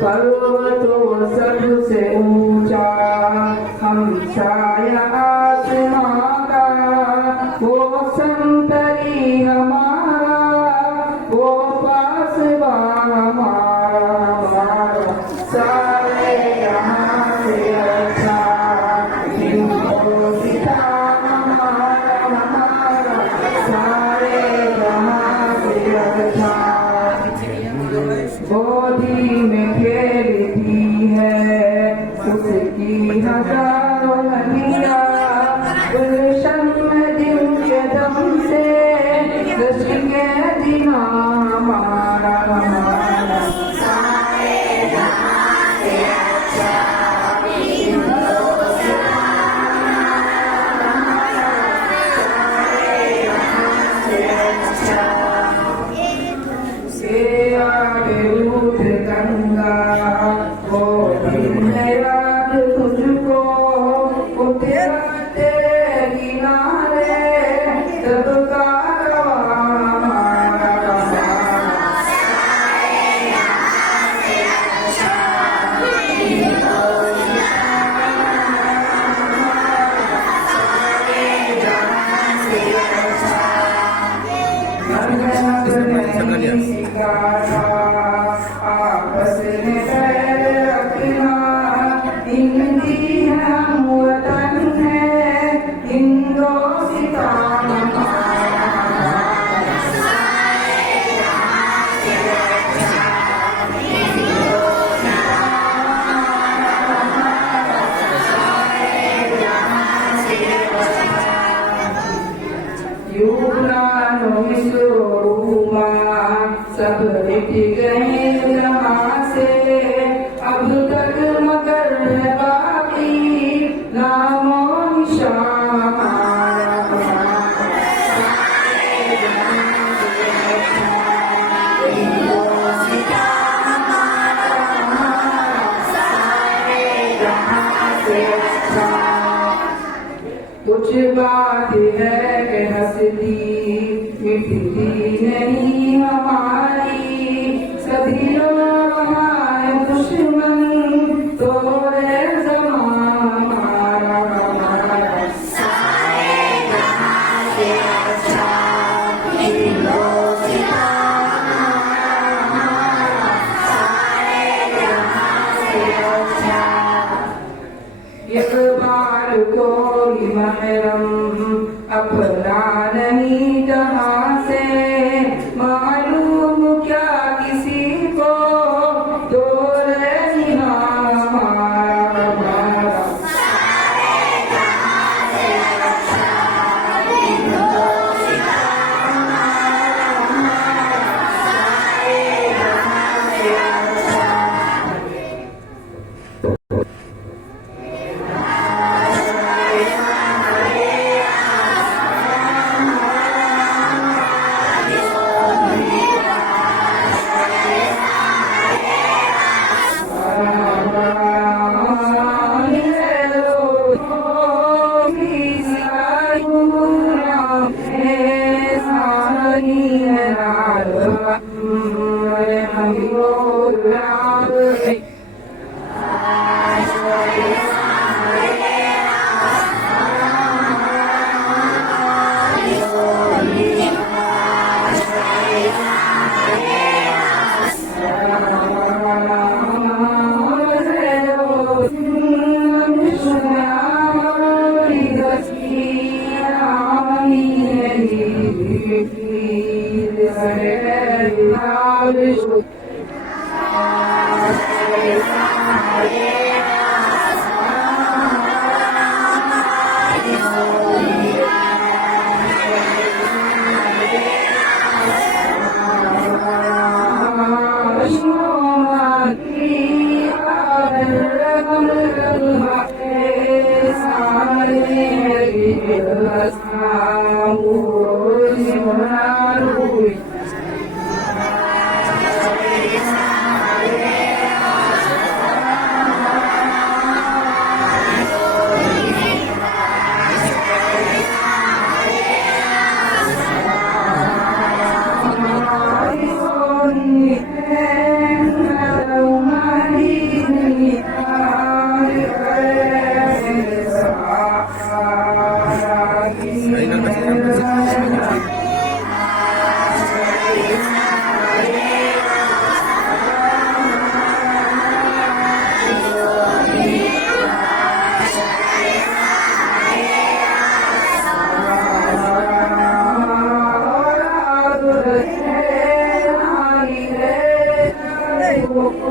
पर्वतों सबसे ऊंचा हम छाया आसमां का, वो संतरी हमारा, वो पासबा हमारा, सारे यहाँ से अच्छा हिंदोसिता हमारा, सारे यहाँ से अच्छा। गोदी में खेलती है उसकी हजारों नदियाँ, गुलशन में दिल के दम से रश्के जिना हमारा, सारे जहां से अच्छा हिंदोसिता हमारा, सारे जहां से अच्छा। दूध गंगा वो दिन याद तुझको, उतरते किनारे तब का आपस में पैर रखना, हिंदी हम वतन है हिंदोसिता हमारा, सारे यहाँ से अच्छा हिंदोसिता हमारा, सारे यहाँ से अच्छा। यूनानो मिस्रो सब मिट गए यहाँ से, अब तक मगर है बाकी नामो निशान हमारा, सारे जहां से अच्छा हिंदोसिता हमारा, सारे जहां से अच्छा। कुछ बात है कि हंसती मिटती नहीं हमारी, सभी लोग हमारे दुश्मन तोड़े हमारा, सारे जहां से अच्छा हिंदोसिता हमारा, सारे जहां से अच्छा। एक बार कोई महरम अपना नहीं जहाँ से, मालूम क्या किसी को तोरे हमारा, सारे जहां से अच्छा हिंदोसिता हमारा, सारे जहां से अच्छा। Yes.